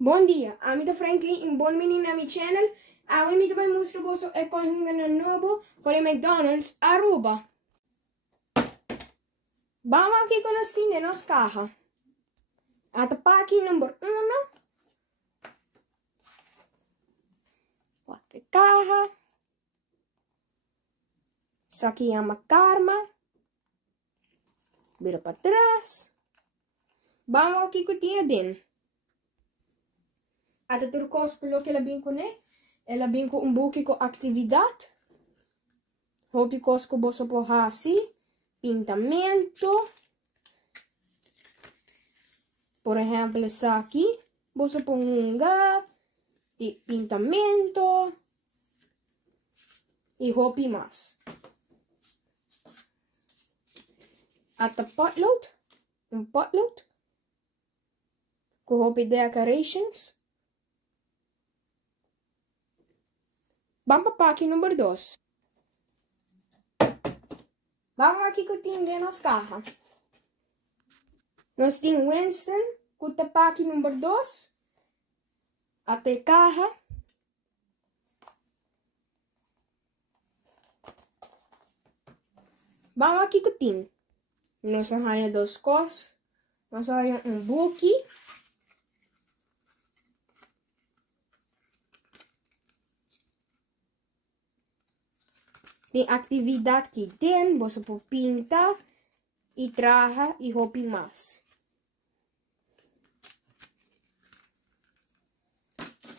Bom dia, I'm Franklin in Bon Mini na mi channel. Hoje mi vai mostrar você é com um novo para McDonald's Aruba. Vamos aqui com as tinhas nas caixas. Até aqui número 1. Qualquer caixa. Isso aqui é uma karma. Vira para trás. Vamos aqui com a tinha dentro. Até turcos que ela vem com ela vem com book com atividade. Hopi cosco você pode assim, pintamento. Por exemplo, essa aqui, você pode de pintamento e hopi mais. Até potlood, potlood com hopi decorations. Vamos para aqui número 2. Vamos aqui com o time de nossa caja. Nós temos Winston, com o aqui número 2. Até caja. Vamos aqui com o time. Nós temos 2 coisas. Nós temos book. Tem atividade que tem, você pode pintar e traja e hopi mais.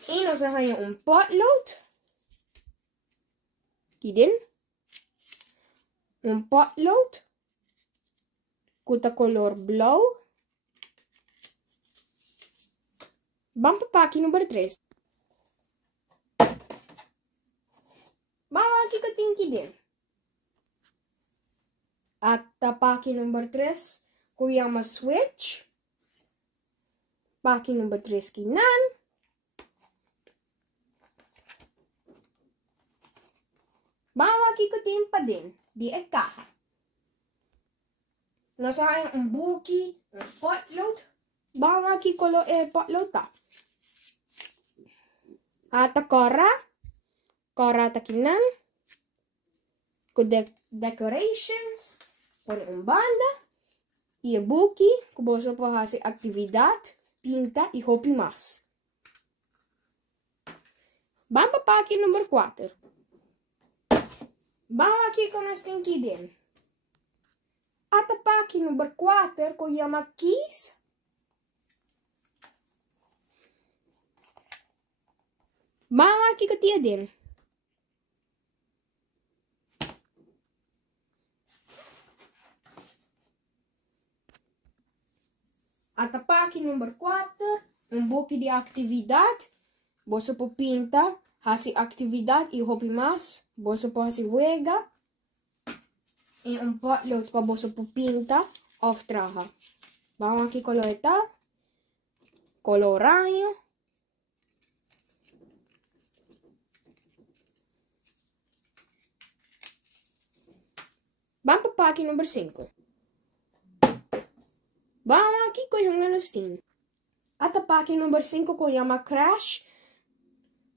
E nós temos potlood. Aqui dentro. Potlood. Com a cor blue. Vamos para aqui número 3. Vamos aqui que eu tenho aqui dentro. Até aqui número 3, que é uma switch. Aqui número 3 que não. Vamos aqui que eu tenho para dentro. De a caixa. Nós temos book, potlood. Vamos aqui com o potlood. Até cora. Cora aqui não. Com decorations. Por banda. E a book. Que você pode fazer atividade. Pinta e hopi mais. Vamos para aqui número 4. Vamos aqui com nós tem aqui dentro. Até para aqui número 4. Que chama keys. Vamos aqui com a tia dentro. Até aqui número 4, book de atividade. Você pode pintar, fazer atividade e hopi mais. Você pode fazer wega. E potlood para você pode pintar ou traja. Vamos aqui com o coloranho. Vamos para aqui número 5. Vamos aqui com o Steam. Até aqui número 5 que chama Crash.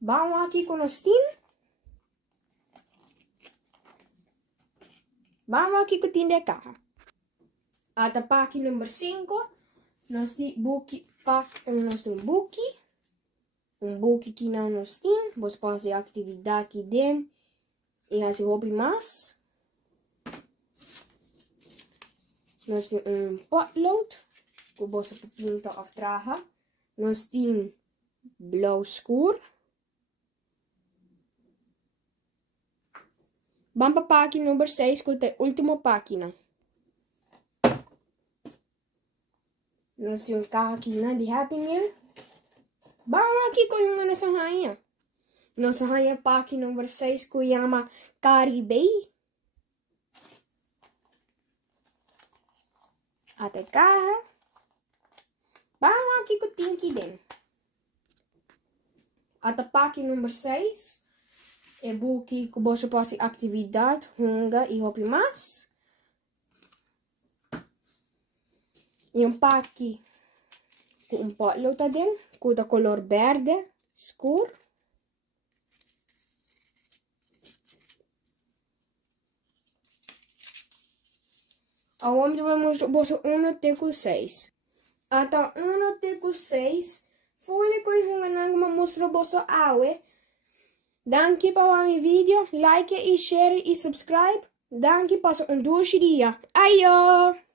Vamos aqui com o Steam. Vamos aqui com o Steam de carro. Até aqui número 5. Nós temos book. Nós temos book. Book que não nos tem. Você pode fazer atividade aqui dentro. E fazer hobby mais. Nós temos potlood, que você pode pintar ou traja. Nós temos blauw escuro. Vamos para a página número 6, que é a última página. Nós temos carro aqui de Happy Meal. Vamos aqui com uma nossa rainha. Nossa rainha página número 6, que chama Caribe. Até carro. Vamos aqui com o tinha aqui dentro. Até página número 6. É book que você pode fazer atividade, hunger e hopi mais. E pack com um potlood din, com da color verde escuro. Aonde vamos botar 1,6. Até 1,6. Foi que eu vou mostrar bossa awe. Danke para o vídeo, like e share e subscribe. Danke para um doce dia. Aio!